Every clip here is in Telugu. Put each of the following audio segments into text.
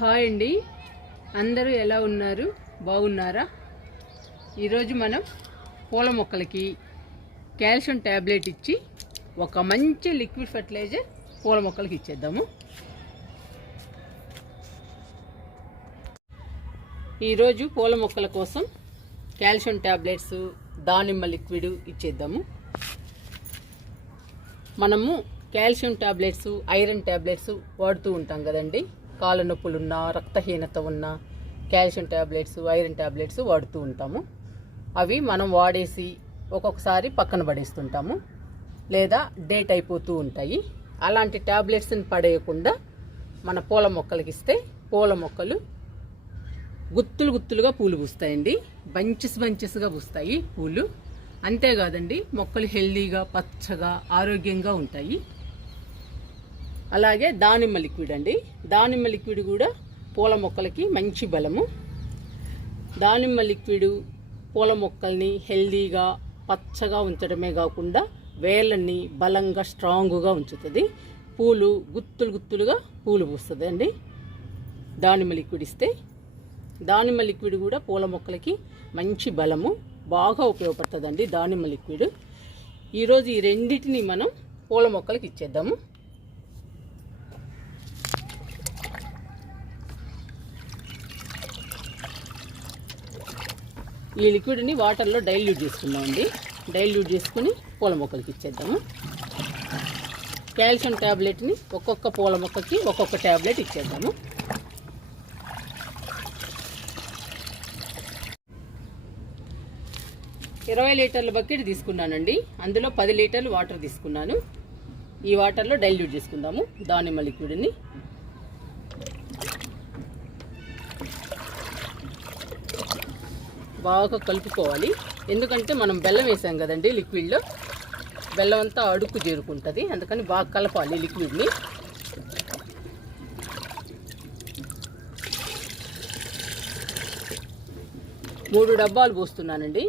హాయ్ అండి, అందరూ ఎలా ఉన్నారు? బాగున్నారా? ఈరోజు మనం పూల మొక్కలకి కాల్షియం ట్యాబ్లెట్ ఇచ్చి ఒక మంచి లిక్విడ్ ఫర్టిలైజర్ పూల మొక్కలకి ఇచ్చేద్దాము. ఈరోజు పూల మొక్కల కోసం కాల్షియం ట్యాబ్లెట్స్, దానిమ్మ లిక్విడ్ ఇచ్చేద్దాము. మనము కాల్షియం ట్యాబ్లెట్స్, ఐరన్ ట్యాబ్లెట్స్ వాడుతూ ఉంటాం కదండి. కాళ్ళ నొప్పులున్నా, రక్తహీనత ఉన్నా కాల్షియం ట్యాబ్లెట్స్, ఐరన్ ట్యాబ్లెట్స్ వాడుతూ ఉంటాము. అవి మనం వాడేసి ఒక్కొక్కసారి పక్కన పడేస్తుంటాము, లేదా డేట్ అయిపోతూ ఉంటాయి. అలాంటి ట్యాబ్లెట్స్ని పడేయకుండా మన పూల మొక్కలకి ఇస్తే పూల మొక్కలు గుత్తులు గుత్తులుగా పూలు పూస్తాయండి. బంచెస్గా పూస్తాయి పూలు. అంతేకాదండి, మొక్కలు హెల్దీగా, పచ్చగా, ఆరోగ్యంగా ఉంటాయి. అలాగే దానిమ్మ లిక్విడ్ అండి. దానిమ్మ లిక్విడ్ కూడా పూల మొక్కలకి మంచి బలము. దానిమ్మ లిక్విడ్ పూల మొక్కల్ని హెల్దీగా, పచ్చగా ఉంచడమే కాకుండా వేళ్ళని బలంగా, స్ట్రాంగ్గా ఉంచుతుంది. పూలు గుత్తులుగా పూలు పూస్తుంది అండి దానిమ్మ లిక్విడ్ ఇస్తే. దానిమ్మ లిక్విడ్ కూడా పూల మొక్కలకి మంచి బలము, బాగా ఉపయోగపడుతుందండి దానిమ్మ లిక్విడ్. ఈరోజు ఈ రెండింటిని మనం పూల మొక్కలకి ఇచ్చేద్దాము. ఈ లిక్విడ్ని వాటర్లో డైల్యూట్ చేసుకుందామండి. డైల్యూట్ చేసుకుని పూల మొక్కలకి ఇచ్చేద్దాము. కాల్షియం ట్యాబ్లెట్ని ఒక్కొక్క పూల మొక్కకి ఒక్కొక్క ట్యాబ్లెట్ ఇచ్చేద్దాము. ఇరవై లీటర్ల బకెట్ తీసుకున్నానండి. అందులో 10 లీటర్లు వాటర్ తీసుకున్నాను. ఈ వాటర్లో డైల్యూట్ చేసుకుందాము దానిమ్మ లిక్విడ్ని. బాగా కలుపుకోవాలి. ఎందుకంటే మనం బెల్లం వేసాం కదండి లిక్విడ్లో, బెల్లం అంతా అడుక్కు చేరుకుంటుంది. అందుకని బాగా కలపాలి లిక్విడ్ని. మూడు డబ్బాలు పోస్తున్నానండి.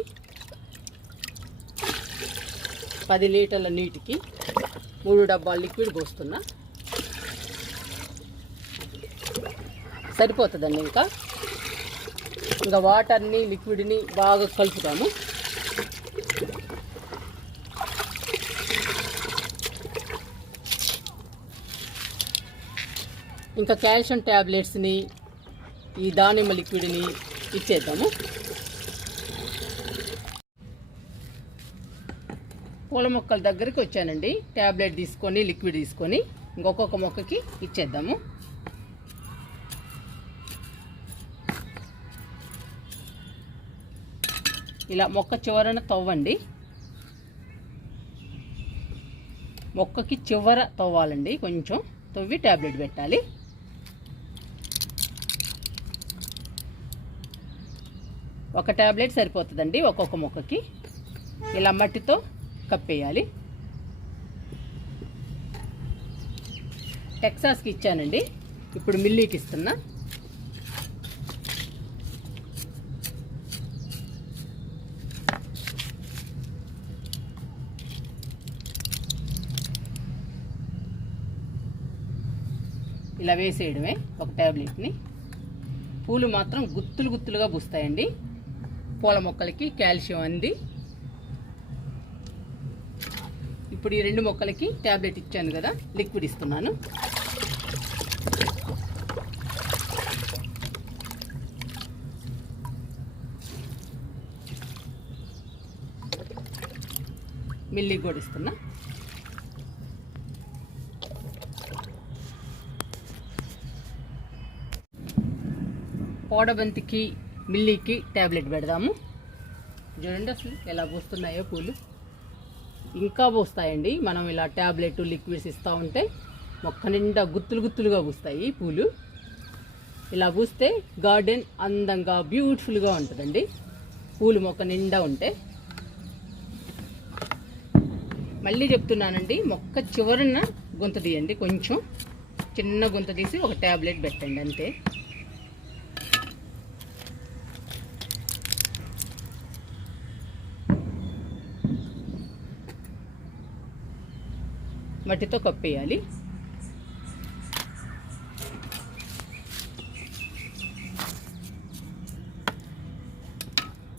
10 లీటర్ల నీటికి 3 డబ్బాలు లిక్విడ్ పోస్తున్నా. సరిపోతుందండి. ఇంకా వాటర్ని, లిక్విడ్ని బాగా కలుపుతాము. ఇంకా కాల్షియం ట్యాబ్లెట్స్ని, ఈ దానిమ్మ లిక్విడ్ని ఇచ్చేద్దాము. పూల మొక్కల దగ్గరికి వచ్చానండి. ట్యాబ్లెట్ తీసుకొని, లిక్విడ్ తీసుకొని ఇంకొక మొక్కకి ఇచ్చేద్దాము. ఇలా మొక్క చివరన తవ్వండి. మొక్కకి చివర తవ్వాలండి. కొంచెం తవ్వి ట్యాబ్లెట్ పెట్టాలి. ఒక ట్యాబ్లెట్ సరిపోతుందండి ఒక్కొక్క మొక్కకి. ఇలా మట్టితో కప్పేయాలి. టెక్సాస్కి ఇచ్చానండి. ఇప్పుడు మిల్లీకి ఇస్తున్నా. ఇలా వేసేయడమే ఒక ట్యాబ్లెట్ని. పూలు మాత్రం గుత్తులుగా పూస్తాయండి. పూల మొక్కలకి కాల్షియం అంది. ఇప్పుడు ఈ 2 మొక్కలకి ట్యాబ్లెట్ ఇచ్చాను కదా, లిక్విడ్ ఇస్తున్నాను. మిల్లికి కూడా ఇస్తున్నా. పోడబంతికి, మిల్లీకి ట్యాబ్లెట్ పెడదాము. చూడండి అసలు ఎలా పూస్తున్నాయో పూలు. ఇంకా పూస్తాయండి. మనం ఇలా ట్యాబ్లెట్, లిక్విడ్స్ ఇస్తూ ఉంటే మొక్క నిండా గుత్తులుగా పూస్తాయి పూలు. ఇలా పూస్తే గార్డెన్ అందంగా, బ్యూటిఫుల్గా ఉంటుందండి పూలు మొక్క నిండా ఉంటే. మళ్ళీ చెప్తున్నానండి, మొక్క చివరన గుంత తీయండి. కొంచెం చిన్న గుంత తీసి ఒక ట్యాబ్లెట్ పెట్టండి అంతే. మట్టితో కప్పేయాలి.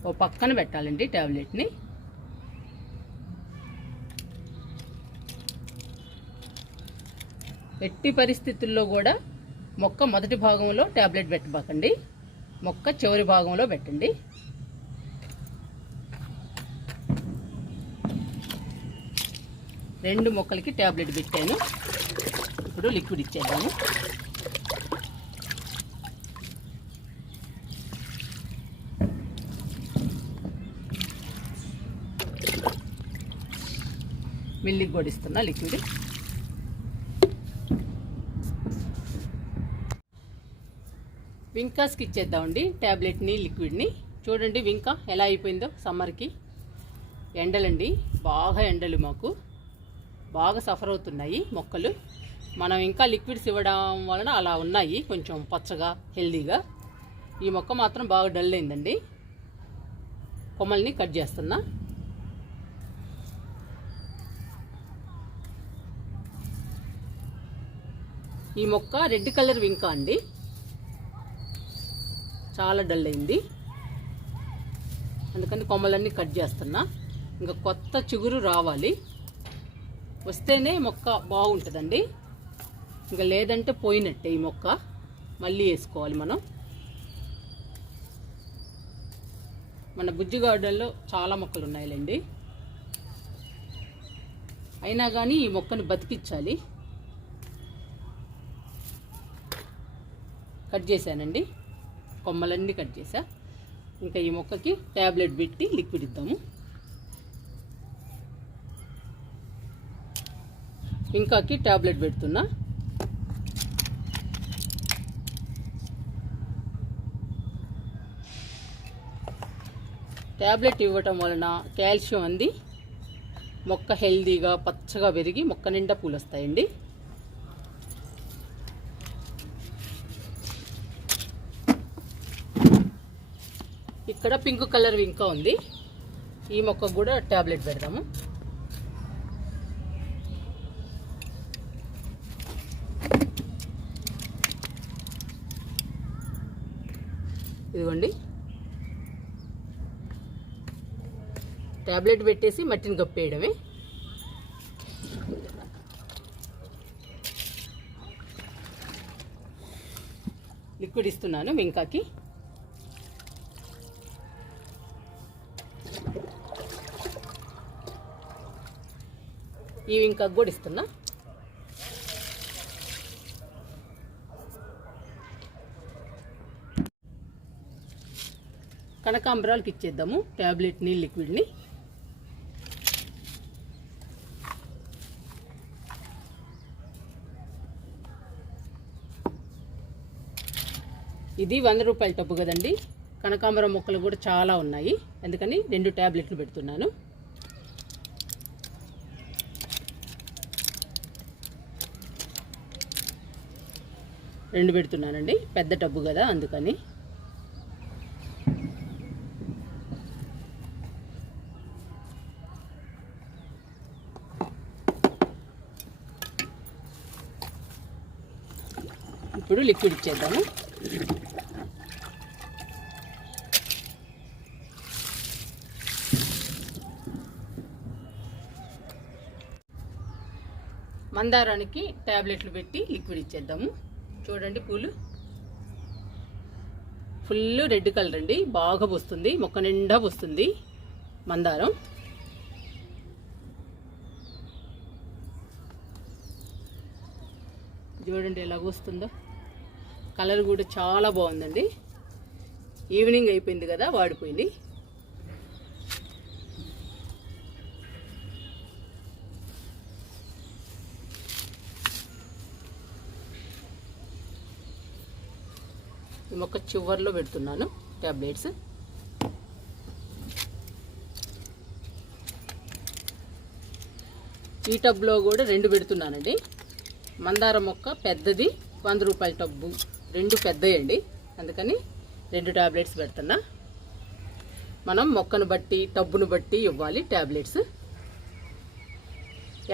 ఓ పక్కన పెట్టాలండి ట్యాబ్లెట్ని. ఎట్టి పరిస్థితుల్లో కూడా మొక్క మొదటి భాగంలో ట్యాబ్లెట్ పెట్టబాకండి, మొక్క చివరి భాగంలో పెట్టండి. రెండు మొక్కలకి ట్యాబ్లెట్ పెట్టాను. ఇప్పుడు లిక్విడ్ ఇచ్చేద్దాము. మిల్లికి కూడా ఇస్తున్నా లిక్విడ్. వింకాస్కి ఇచ్చేద్దామండి ట్యాబ్లెట్ని, లిక్విడ్ని. చూడండి వింకా ఎలా అయిపోయిందో. సమ్మర్కి ఎండలండి, బాగా ఎండలు, మాకు బాగా సఫర్ అవుతున్నాయి మొక్కలు. మనం ఇంకా లిక్విడ్స్ ఇవ్వడం వలన అలా ఉన్నాయి, కొంచెం పచ్చగా హెల్దీగా. ఈ మొక్క మాత్రం బాగా డల్ అయిందండి. కొమ్మల్ని కట్ చేస్తున్నా. ఈ మొక్క రెడ్ కలర్ వింకా అండి, చాలా డల్ అయింది, అందుకని కొమ్మలన్నీ కట్ చేస్తున్నా. ఇంకా కొత్త చిగురు రావాలి, వస్తేనే మొక్క బాగుంటుందండి. ఇంకా లేదంటే పోయినట్టే ఈ మొక్క, మళ్ళీ వేసుకోవాలి మనం. మన బుజ్జి గార్డెన్లో చాలా మొక్కలు ఉన్నాయిలేండి, అయినా కానీ ఈ మొక్కను బతికించాలి. కట్ చేశానండి, కొమ్మలన్నీ కట్ చేసా. ఇంకా ఈ మొక్కకి ట్యాబ్లెట్ పెట్టి లిక్విడ్ ఇద్దాము. ఇంకాకి ట్యాబ్లెట్ పెడుతున్నా. ట్యాబ్లెట్ ఇవ్వటం వలన కాల్షియం అంది మొక్క హెల్దీగా పచ్చగా పెరిగి మొక్క నిండా పూలు వస్తాయండి. ఇక్కడ పింక్ కలర్ ఇంకా ఉంది, ఈ మొక్కకు కూడా ట్యాబ్లెట్ పెడదాము. ఇదిగోండి, ట్యాబ్లెట్ పెట్టేసి మట్టిని కప్పేయడమే. లిక్విడ్ ఇస్తున్నాను వింకాకి. ఈ వింకాకి కూడా ఇస్తున్నా. కనకాంబరాలకి ఇచ్చేద్దాము ట్యాబ్లెట్ని, లిక్విడ్ని. ఇది 100 రూపాయల టబ్బు కదండి. కనకాంబరం మొక్కలు కూడా చాలా ఉన్నాయి, అందుకని 2 ట్యాబ్లెట్లు పెడుతున్నాను. రెండు పెడుతున్నానండి, పెద్ద టబ్బు కదా అందుకని. ఇప్పుడు లిక్విడ్ ఇచ్చేద్దాము. మందారానికి ట్యాబ్లెట్లు పెట్టి లిక్విడ్ ఇచ్చేద్దాము. చూడండి పూలు ఫుల్ రెడ్ కలర్ అండి, బాగా పూస్తుంది, మొక్క నిండా పూస్తుంది మందారం. చూడండి ఎలా పూస్తుందో, కలర్ కూడా చాలా బాగుందండి. ఈవినింగ్ అయిపోయింది కదా, వాడిపోయింది. ఈ మొక్క చివర్లో పెడుతున్నాను ట్యాబ్లెట్స్. ఈ టబ్లో కూడా 2 పెడుతున్నానండి. మందారం మొక్క పెద్దది 100 రూపాయల టబ్బు, 2 పెద్దయండి, అందుకని 2 ట్యాబ్లెట్స్ పెడుతున్నా. మనం మొక్కను బట్టి టబ్బును బట్టి ఇవ్వాలి ట్యాబ్లెట్స్.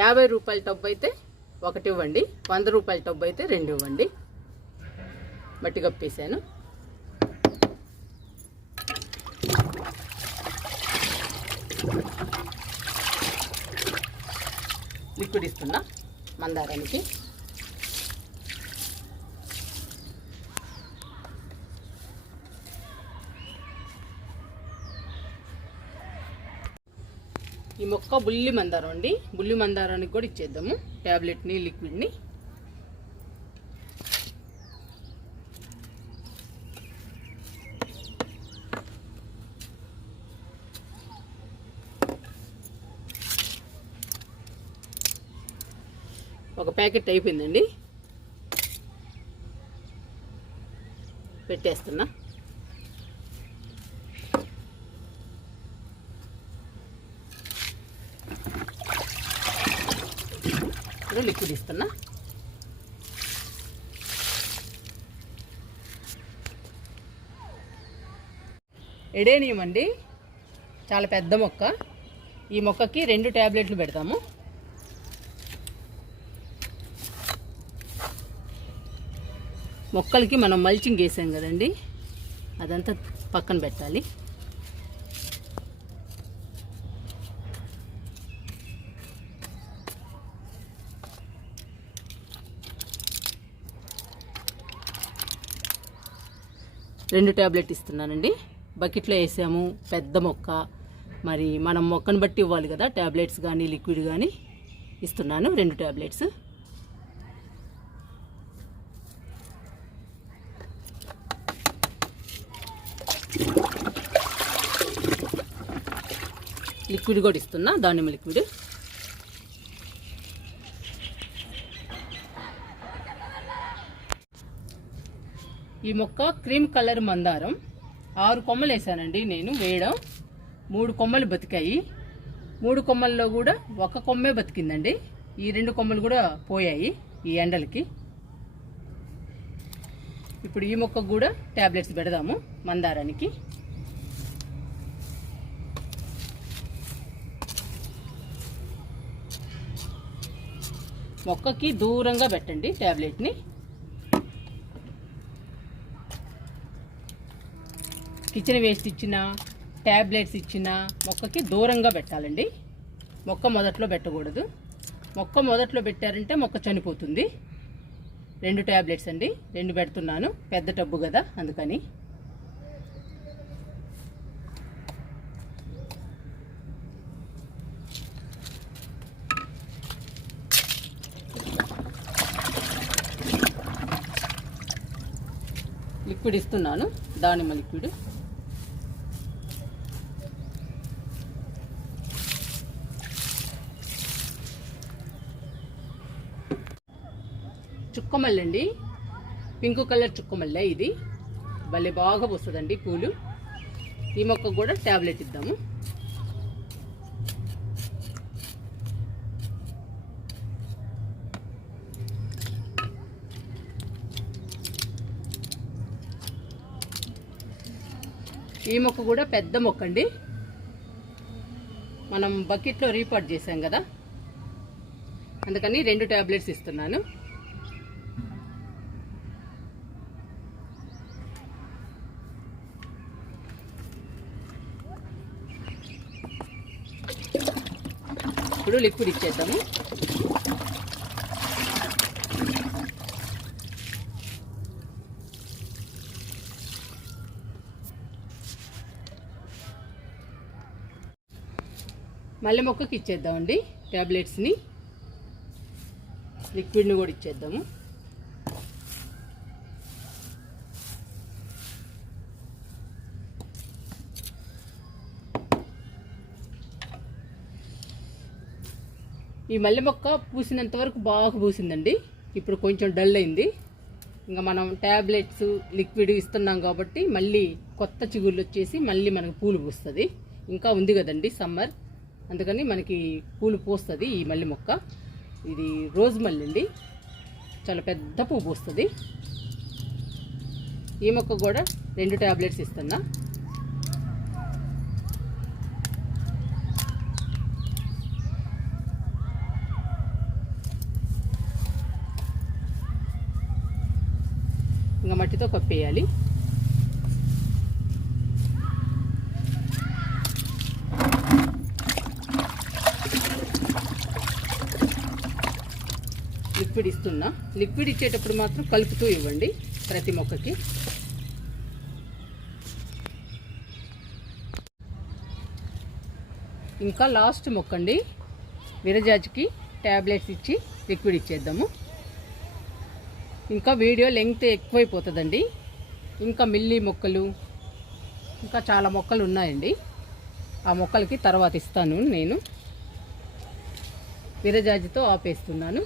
50 రూపాయల టబ్బు అయితే 1 ఇవ్వండి, 100 రూపాయల టబ్బు అయితే 2 ఇవ్వండి. మట్టి కప్పేసాను. లిక్విడ్ ఇస్తున్నా మందారానికి. ఈ మొక్క బుల్లి మందారం అండి. బుల్లి మందారానికి కూడా ఇచ్చేద్దాము ట్యాబ్లెట్ని, లిక్విడ్ని. ఒక ప్యాకెట్ అయిపోయిందండి, పెట్టేస్తున్నా. లిక్విడ్ ఇస్తున్నా. ఎడేనియం అండి, చాలా పెద్ద మొక్క. ఈ మొక్కకి 2 ట్యాబ్లెట్లు పెడతాము. మొక్కలకి మనం మల్చింగ్ వేసాం కదండి, అదంతా పక్కన పెట్టాలి. రెండు ట్యాబ్లెట్ ఇస్తున్నానండి. బకెట్లో వేసాము, పెద్ద మొక్క. మరి మనం మొక్కను బట్టి ఇవ్వాలి కదా, ట్యాబ్లెట్స్ కానీ లిక్విడ్ కానీ. ఇస్తున్నాను 2 ట్యాబ్లెట్స్. లిక్విడ్ కూడా ఇస్తున్నా, దానిమ్మ లిక్విడ్. ఈ మొక్క క్రీమ్ కలర్ మందారం. 6 కొమ్మలు వేసానండి నేను వేయడం. 3 కొమ్మలు బతికాయి. 3 కొమ్మల్లో కూడా 1 కొమ్మే బతికిందండి. ఈ 2 కొమ్మలు కూడా పోయాయి ఈ ఎండలకి. ఇప్పుడు ఈ మొక్కకు కూడా ట్యాబ్లెట్స్ పెడదాము మందారానికి. మొక్కకి దూరంగా పెట్టండి ట్యాబ్లెట్ని. కిచెన్ వేస్ట్ ఇచ్చినా, ట్యాబ్లెట్స్ ఇచ్చినా మొక్కకి దూరంగా పెట్టాలండి. మొక్క మొదట్లో పెట్టకూడదు. మొక్క మొదట్లో పెట్టారంటే మొక్క చనిపోతుంది. 2 ట్యాబ్లెట్స్ అండి, 2 పెడుతున్నాను. పెద్ద టబ్బు కదా అందుకని. లిక్విడ్ ఇస్తున్నాను, దానిమ్మ లిక్విడ్. చుక్కమల్లి అండి, పింక్ కలర్ చుక్కమల్లె. ఇది భలే బాగా వస్తుందండి పూలు. ఈ మొక్కకు కూడా ట్యాబ్లెట్ ఇద్దాము. ఈ మొక్క కూడా పెద్ద మొక్క అండి. మనం బకెట్లో రీపాట్ చేసాం కదా, అందుకని 2 ట్యాబ్లెట్స్ ఇస్తున్నాను. ఇప్పుడు లిక్విడ్ ఇచ్చేద్దాము. మల్లె మొక్కకి ఇచ్చేద్దామండి ట్యాబ్లెట్స్ని. లిక్విడ్ని కూడా ఇచ్చేద్దాము. ఈ మల్లె మొక్క పూసినంత వరకు బాగా పూసిందండి. ఇప్పుడు కొంచెం డల్ అయింది. ఇంకా మనం ట్యాబ్లెట్స్ లిక్విడ్ ఇస్తున్నాం కాబట్టి మళ్ళీ కొత్త చిగుళ్ళు వచ్చేసి మళ్ళీ మనకు పూలు పూస్తుంది. ఇంకా ఉంది కదండి సమ్మర్, అందుకని మనకి పూలు పూస్తుంది ఈ మల్లె మొక్క. ఇది రోజ్ మల్లె అండి, చాలా పెద్ద పువ్వు పూస్తుంది. ఈ మొక్క కూడా 2 ట్యాబ్లెట్స్ ఇస్తున్నా. ఇంకా మట్టితో కప్పేయాలి. లిక్విడ్ ఇస్తున్నా. లిక్విడ్ ఇచ్చేటప్పుడు మాత్రం కలుపుతూ ఇవ్వండి ప్రతి మొక్కకి. ఇంకా లాస్ట్ మొక్క అండి, విరజాజికి ట్యాబ్లెట్స్ ఇచ్చి లిక్విడ్ ఇచ్చేద్దాము. ఇంకా వీడియో లెంగ్త్ ఎక్కువైపోతుందండి. ఇంకా మిల్లీ మొక్కలు, ఇంకా చాలా మొక్కలు ఉన్నాయండి. ఆ మొక్కలకి తర్వాత ఇస్తాను. నేను విరజాజితో ఆపేస్తున్నాను.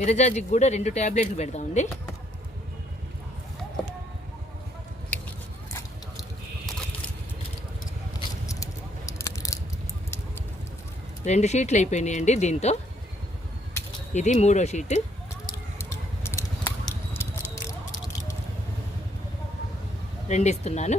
విరజాజికి కూడా 2 ట్యాబ్లెట్లు పెడదామండి. రెండు షీట్లు అయిపోయినాయండి. దీంతో ఇది 3వ షీట్. రెండు ఇస్తున్నాను.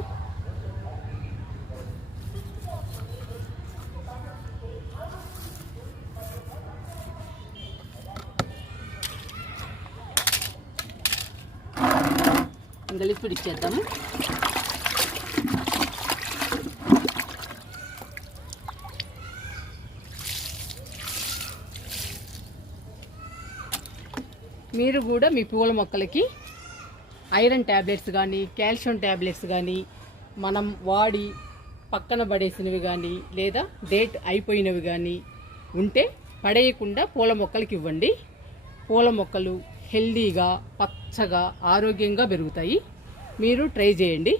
ఇంకా లిక్విడ్ ఇచ్చేద్దాము. మీరు కూడా మీ పూల మొక్కలకి ఐరన్ ట్యాబ్లెట్స్ కానీ కాల్షియం ట్యాబ్లెట్స్ కానీ మనం వాడి పక్కన పడేసినవి కానీ లేదా డేట్ అయిపోయినవి కానీ ఉంటే పడేయకుండా పూల మొక్కలకి ఇవ్వండి. పూల మొక్కలు హెల్దీగా పచ్చగా ఆరోగ్యంగా పెరుగుతాయి. మీరు ట్రై చేయండి.